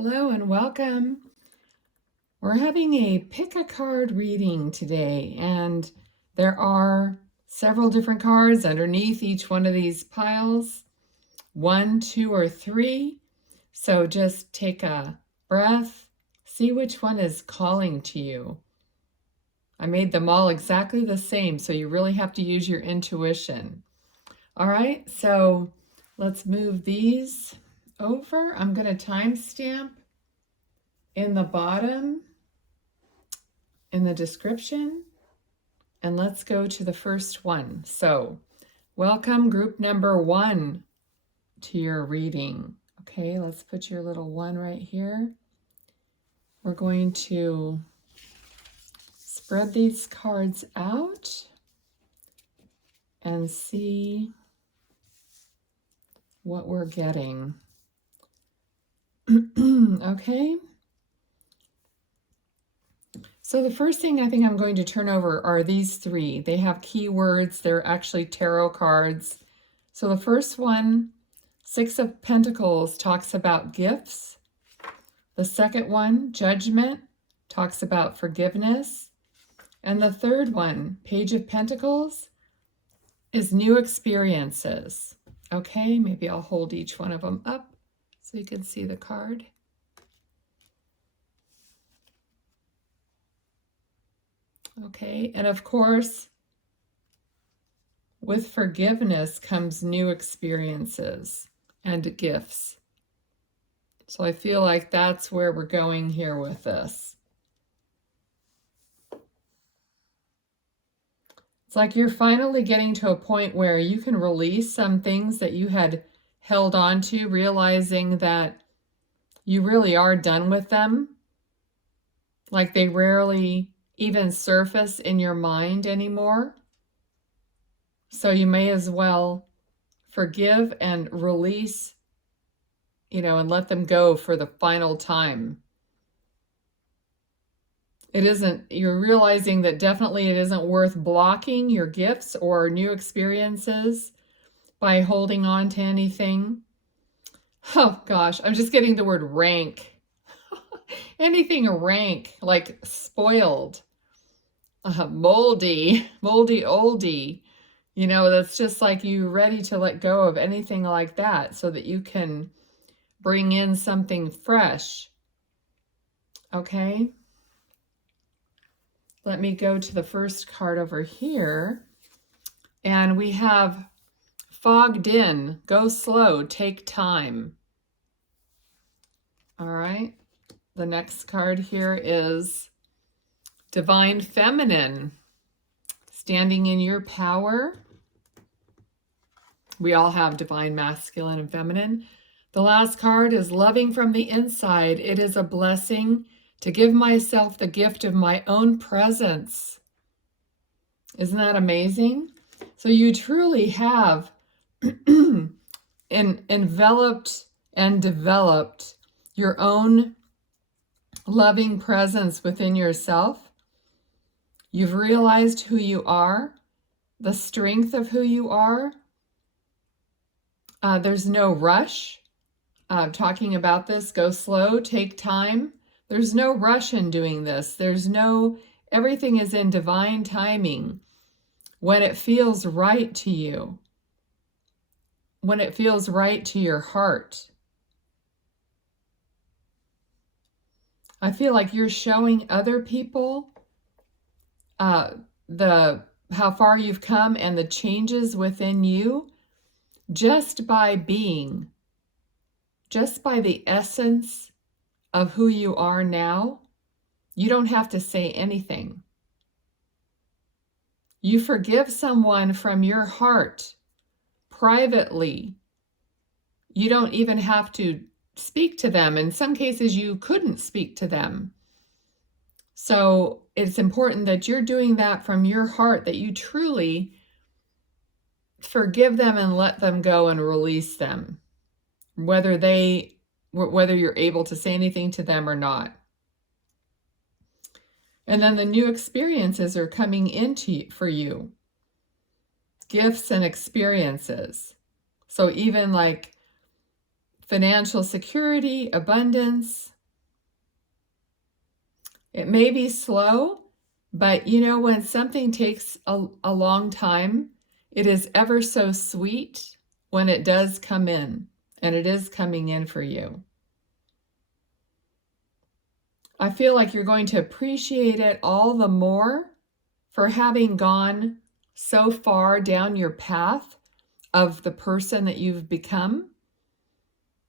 Hello and welcome. We're having a pick a card reading today, and there are several different cards underneath each one of these piles, 1, 2, or 3. So just take a breath, see which one is calling to you. I made them all exactly the same, so you really have to use your intuition. All right, so let's move these over. I'm going to timestamp in the bottom in the description, and let's go to the first one. So welcome group number 1 to your reading. Okay, let's put your little 1 right here. We're going to spread these cards out and see what we're getting. Okay. So the first thing I think I'm going to turn over are these 3. They have keywords. They're actually tarot cards. So the first one, 6 of Pentacles, talks about gifts. The second one, Judgment, talks about forgiveness. And the third one, Page of Pentacles, is new experiences. Okay, maybe I'll hold each one of them up so you can see the card. Okay, and of course, with forgiveness comes new experiences and gifts. So I feel like that's where we're going here with this. It's like you're finally getting to a point where you can release some things that you had held on to, realizing that you really are done with them. Like they rarely even surface in your mind anymore. So you may as well forgive and release, and let them go for the final time. You're realizing that definitely it isn't worth blocking your gifts or new experiences by holding on to anything. Oh gosh, I'm just getting the word rank. Anything rank, like spoiled, moldy oldie. That's just like you ready to let go of anything like that so that you can bring in something fresh. Okay. Let me go to the first card over here. And we have fogged in, go slow, take time. All right. The next card here is Divine Feminine, standing in your power. We all have divine masculine and feminine. The last card is Loving from the Inside. It is a blessing to give myself the gift of my own presence. Isn't that amazing? So you truly have enveloped and developed your own loving presence within yourself. You've realized who you are, the strength of who you are. There's no rush. Talking about this, go slow, take time. There's no rush in doing this. Everything is in divine timing. When it feels right to you, when it feels right to your heart. I feel like you're showing other people how far you've come and the changes within you just by being, just by the essence of who you are now. You don't have to say anything. You forgive someone from your heart privately. You don't even have to speak to them. In some cases, you couldn't speak to them. So it's important that you're doing that from your heart, that you truly forgive them and let them go and release them, whether you're able to say anything to them or not. And then the new experiences are coming for you. Gifts and experiences. So even like financial security, abundance. It may be slow, but you know, when something takes a long time, it is ever so sweet when it does come in, and it is coming in for you. I feel like you're going to appreciate it all the more for having gone so far down your path of the person that you've become,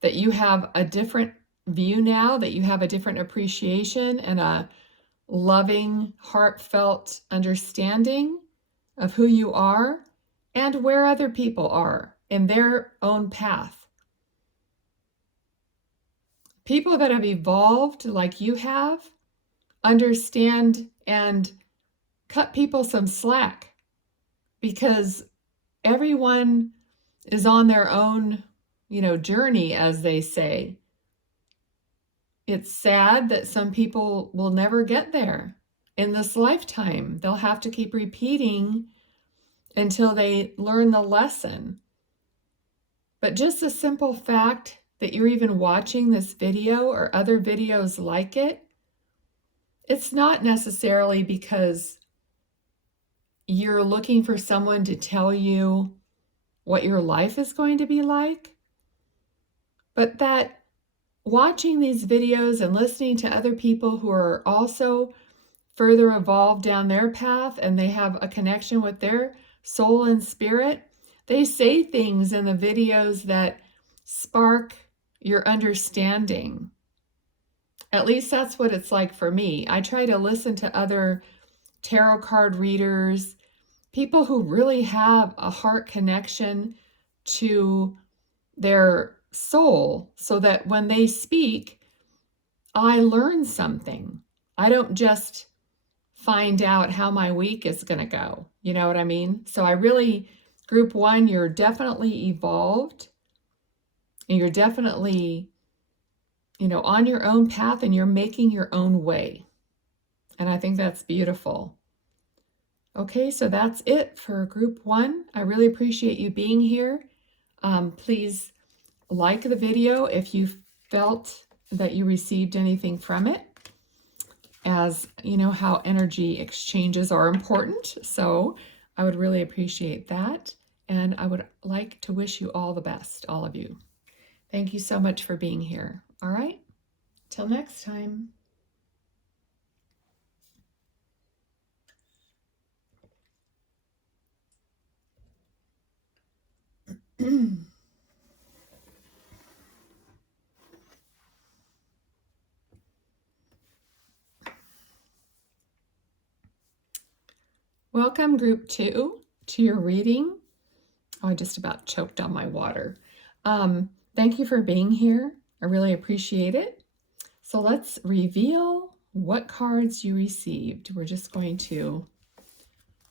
that you have a different view now, that you have a different appreciation and a loving, heartfelt understanding of who you are and where other people are in their own path. People that have evolved like you have understand and cut people some slack, because everyone is on their own, journey, as they say. It's sad that some people will never get there in this lifetime. They'll have to keep repeating until they learn the lesson. But just the simple fact that you're even watching this video or other videos like it, it's not necessarily because you're looking for someone to tell you what your life is going to be like, but that watching these videos and listening to other people who are also further evolved down their path and they have a connection with their soul and spirit, they say things in the videos that spark your understanding. At least that's what it's like for me. I try to listen to other tarot card readers, people who really have a heart connection to their soul, so that when they speak, I learn something. I don't just find out how my week is going to go. You know what I mean? So I really, group one, you're definitely evolved and you're definitely, on your own path and you're making your own way. And I think that's beautiful. Okay, so that's it for group one. I really appreciate you being here. Please like the video if you felt that you received anything from it, as you know how energy exchanges are important. So I would really appreciate that. And I would like to wish you all the best, all of you. Thank you so much for being here. All right, till next time. Welcome, group two, to your reading. Oh, I just about choked on my water. Thank you for being here. I really appreciate it. So let's reveal what cards you received. We're just going to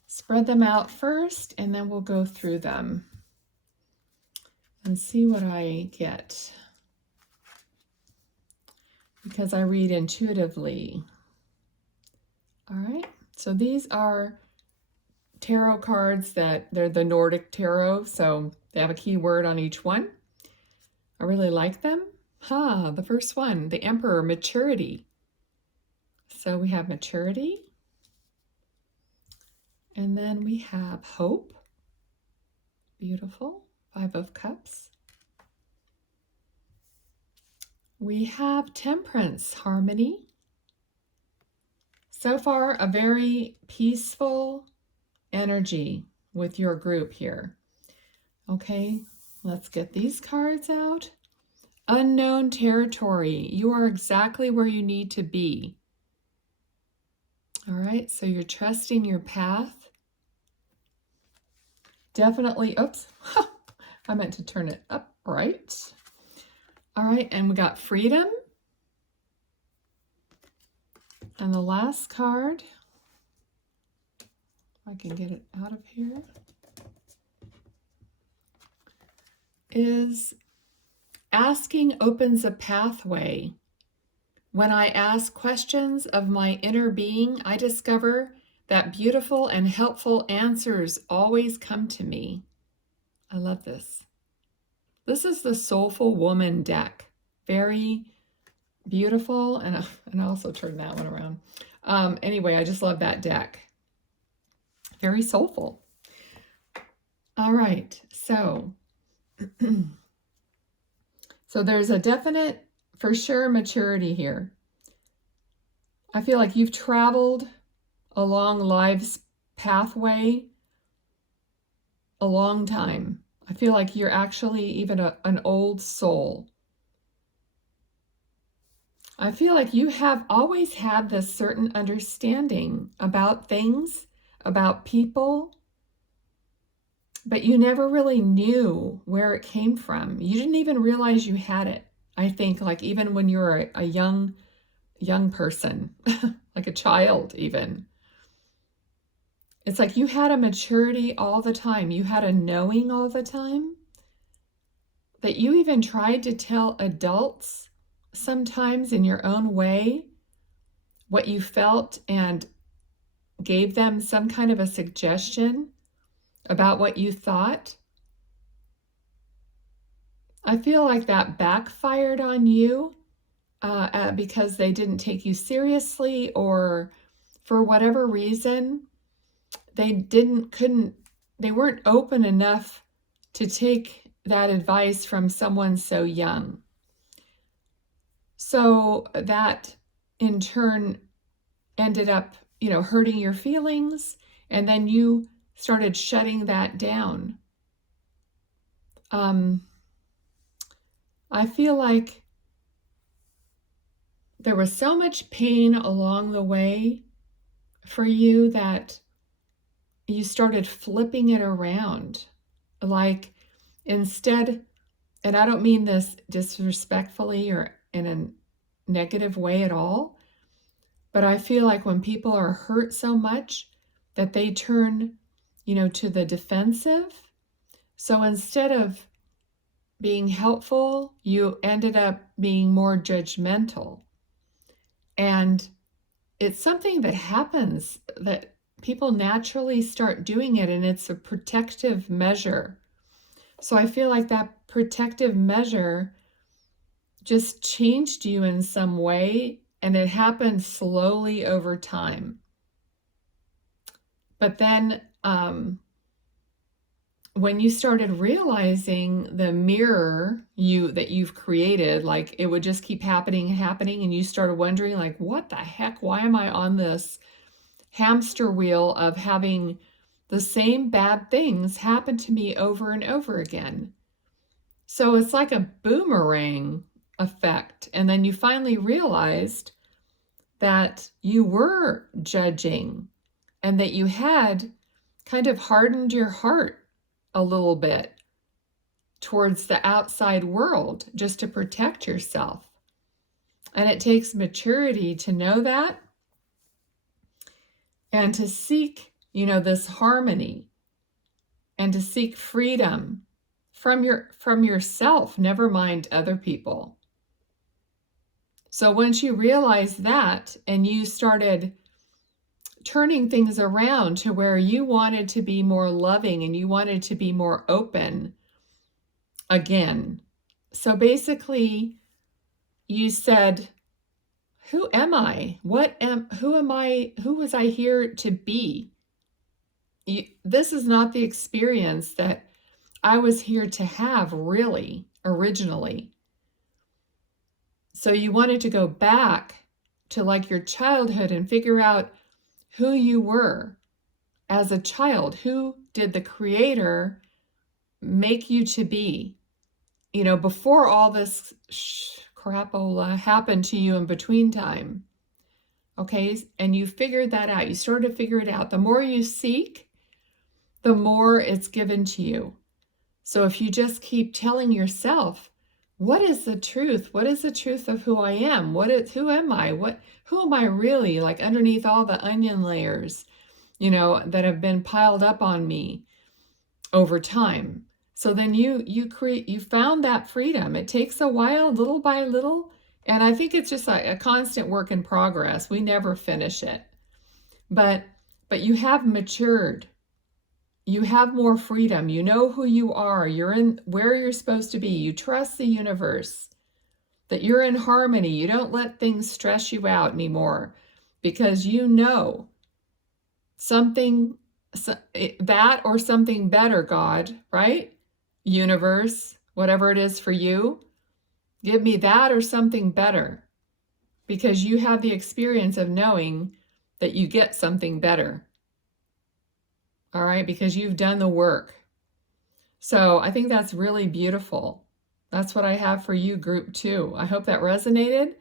spread them out first, and then we'll go through them and see what I get, because I read intuitively. All right, so these are tarot cards that they're the Nordic tarot, so they have a keyword on each one. I really like them. The first one, the Emperor, maturity. So we have maturity, and then we have hope. Beautiful. Five of Cups. We have temperance, harmony. So far, a very peaceful energy with your group here. Okay, let's get these cards out. Unknown territory. You are exactly where you need to be. All right, so you're trusting your path. Definitely, oops, I meant to turn it up right. All right, and we got freedom. And the last card, if I can get it out of here, is asking opens a pathway. When I ask questions of my inner being, I discover that beautiful and helpful answers always come to me. I love this. This is the Soulful Woman deck. Very beautiful. And I also turned that one around. Anyway, I just love that deck. Very soulful. All right. So, so there's a definite, for sure, maturity here. I feel like you've traveled along life's pathway a long time. I feel like you're actually even an old soul. I feel like you have always had this certain understanding about things, about people, but you never really knew where it came from. You didn't even realize you had it. I think, like, even when you were a young person, like a child even. It's like you had a maturity all the time. You had a knowing all the time that you even tried to tell adults sometimes in your own way what you felt and gave them some kind of a suggestion about what you thought. I feel like that backfired on you because they didn't take you seriously, or for whatever reason, they weren't open enough to take that advice from someone so young. So that in turn ended up, hurting your feelings, and then you started shutting that down. I feel like there was so much pain along the way for you that you started flipping it around. Like, instead, and I don't mean this disrespectfully or in a negative way at all, but I feel like when people are hurt so much that they turn, to the defensive. So instead of being helpful, you ended up being more judgmental. And it's something that happens, that people naturally start doing it, and it's a protective measure. So I feel like that protective measure just changed you in some way, and it happened slowly over time. But then when you started realizing the mirror that you've created, like, it would just keep happening, and you started wondering, like, what the heck? Why am I on this hamster wheel of having the same bad things happen to me over and over again? So it's like a boomerang effect. And then you finally realized that you were judging and that you had kind of hardened your heart a little bit towards the outside world just to protect yourself. And it takes maturity to know that and to seek, this harmony, and to seek freedom from yourself, never mind other people. So once you realized that, and you started turning things around to where you wanted to be more loving and you wanted to be more open again. So basically, you said, who am I? Who am I? Who was I here to be? This is not the experience that I was here to have, really, originally. So you wanted to go back to, like, your childhood and figure out who you were as a child. Who did the Creator make you to be? Before all this crapola happened to you in between time. Okay, and you figured that out. You started to figure it out. The more you seek, the more it's given to you. So if you just keep telling yourself, what is the truth? What is the truth of who I am? Who am I? Who am I really, like, underneath all the onion layers, that have been piled up on me over time? So then you found that freedom. It takes a while, little by little, and I think it's just like a constant work in progress. We never finish it. But you have matured. you have more freedom. You know who you are. You're in where you're supposed to be. You trust the universe, that you're in harmony. You don't let things stress you out anymore because you know something, that or something better, God, right? Universe, whatever it is for you, give me that or something better, because you have the experience of knowing that you get something better. All right, because you've done the work. So I think that's really beautiful. That's what I have for you, group 2. I hope that resonated.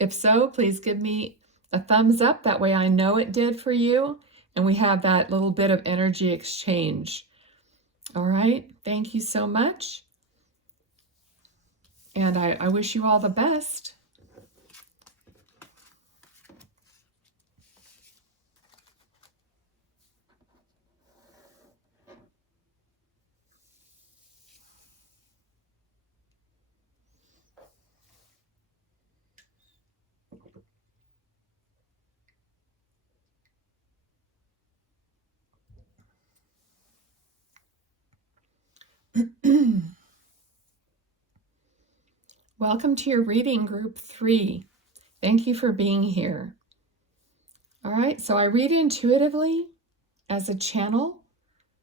If so, please give me a thumbs up. That way I know it did for you. And we have that little bit of energy exchange. All right. Thank you so much. And I wish you all the best. Welcome to your reading, group 3. Thank you for being here. All right, so I read intuitively as a channel.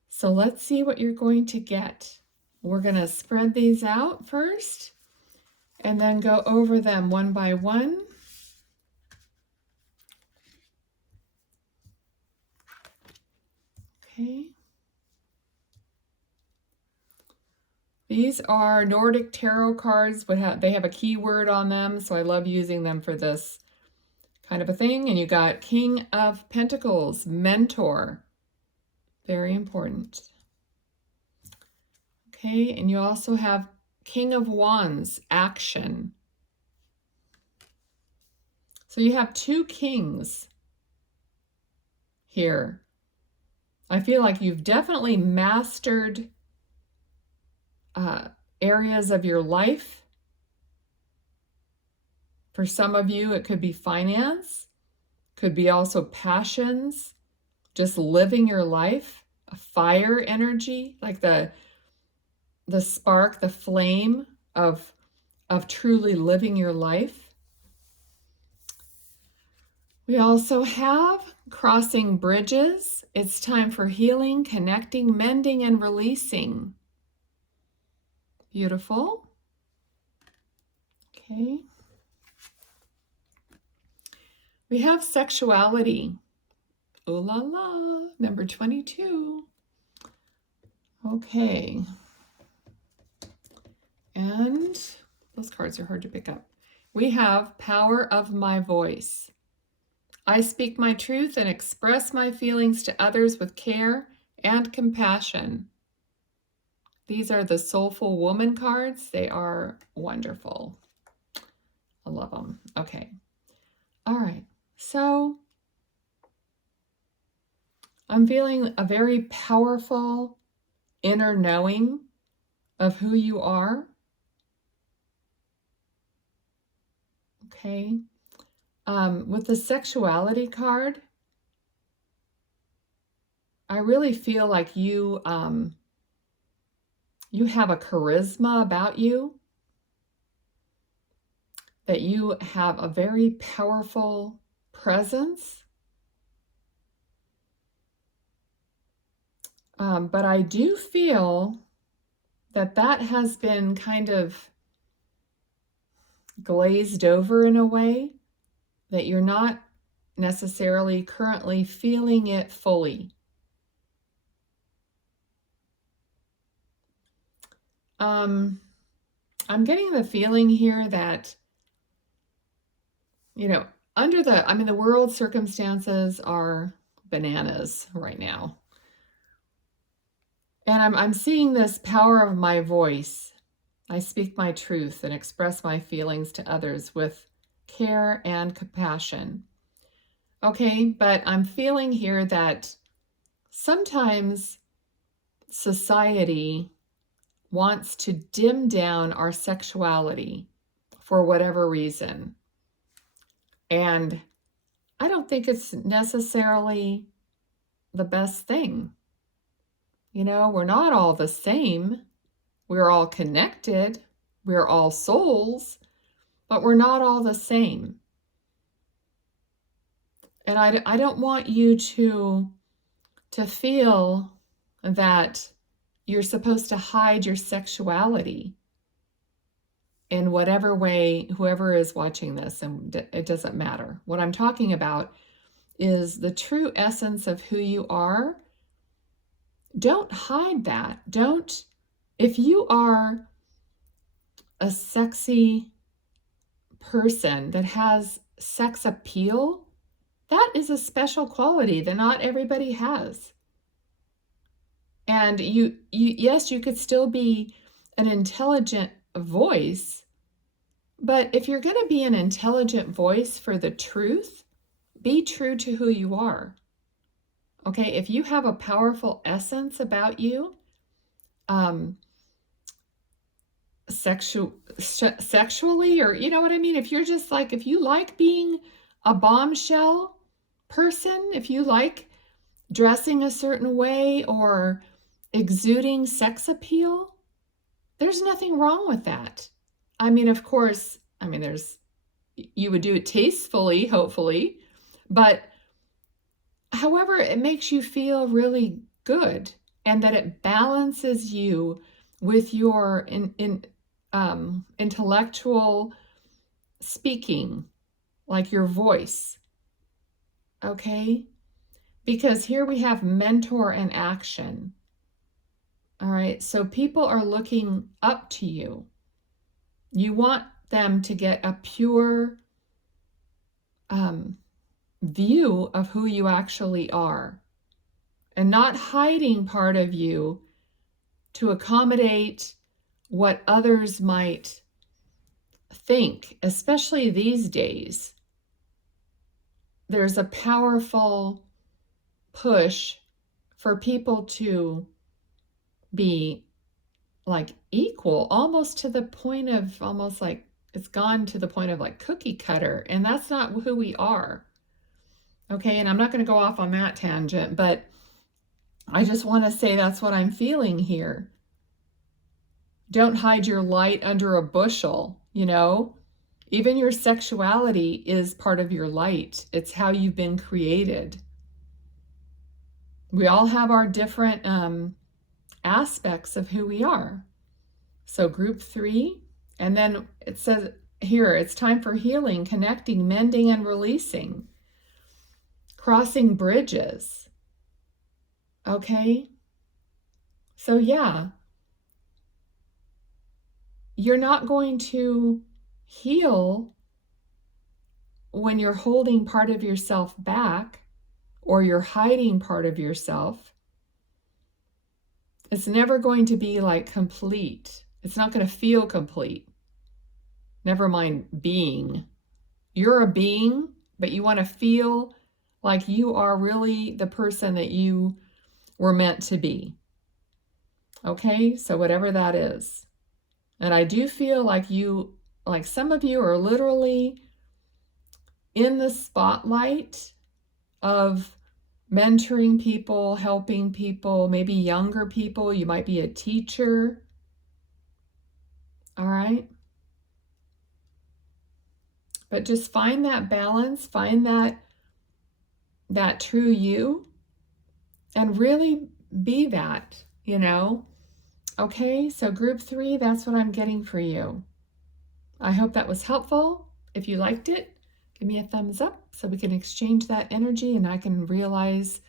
So let's see what you're going to get. We're going to spread these out first and then go over them one by one. Okay. These are Nordic tarot cards. They have a keyword on them, so I love using them for this kind of a thing. And you got King of Pentacles, Mentor. Very important. Okay, and you also have King of Wands, Action. So you have 2 kings here. I feel like you've definitely mastered areas of your life. For some of you, it could be finance, could be also passions, just living your life, a fire energy, like the spark, the flame of truly living your life. We also have crossing bridges. It's time for healing, connecting, mending, and releasing. Beautiful. Okay. We have sexuality. Ooh la la, number 22. Okay. And those cards are hard to pick up. We have power of my voice. I speak my truth and express my feelings to others with care and compassion. These are the Soulful Woman cards. They are wonderful. I love them. Okay. All right. So I'm feeling a very powerful inner knowing of who you are. Okay. With the sexuality card, I really feel like you you have a charisma about you, that you have a very powerful presence. But I do feel that has been kind of glazed over in a way, that you're not necessarily currently feeling it fully. I'm getting the feeling here that, you know, the world circumstances are bananas right now. And I'm seeing this power of my voice. I speak my truth and express my feelings to others with care and compassion. Okay, but I'm feeling here that sometimes society wants to dim down our sexuality for whatever reason. And I don't think it's necessarily the best thing. You know, we're not all the same. We're all connected. We're all souls, but we're not all the same. And I don't want you to feel that you're supposed to hide your sexuality in whatever way, whoever is watching this, and it doesn't matter. What I'm talking about is the true essence of who you are. Don't hide that. Don't, if you are a sexy person that has sex appeal, that is a special quality that not everybody has. And yes, you could still be an intelligent voice, but if you're going to be an intelligent voice for the truth, be true to who you are. Okay, if you have a powerful essence about you, sexually, or you know what I mean? If you're just like, if you like being a bombshell person, if you like dressing a certain way or exuding sex appeal, there's nothing wrong with that. I mean, of course, I mean, you would do it tastefully, hopefully, but however, it makes you feel really good, and that it balances you with your intellectual speaking, like your voice. Okay? Because here we have mentor and action. All right, so people are looking up to you. You want them to get a pure view of who you actually are, and not hiding part of you to accommodate what others might think, especially these days. There's a powerful push for people to be like equal, almost to the point of, almost like it's gone to the point of like cookie cutter, and that's not who we are. Okay, and I'm not going to go off on that tangent, but I just want to say that's what I'm feeling here. Don't hide your light under a bushel, you know? Even your sexuality is part of your light. It's how you've been created. We all have our different aspects of who we are. So group 3, and then it says here, it's time for healing, connecting, mending, and releasing. Crossing bridges. Okay? So yeah, you're not going to heal when you're holding part of yourself back or you're hiding part of yourself. It's never going to be like complete. It's not going to feel complete. Never mind being. You're a being, but you want to feel like you are really the person that you were meant to be. Okay, so whatever that is. And I do feel like some of you are literally in the spotlight of mentoring people, helping people, maybe younger people. You might be a teacher. All right. But just find that balance, find that true you, and really be that, you know? Okay, so group 3, that's what I'm getting for you. I hope that was helpful. If you liked it, give me a thumbs up so we can exchange that energy and I can realize,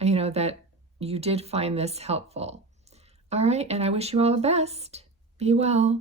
you know, that you did find this helpful. All right, and I wish you all the best. Be well.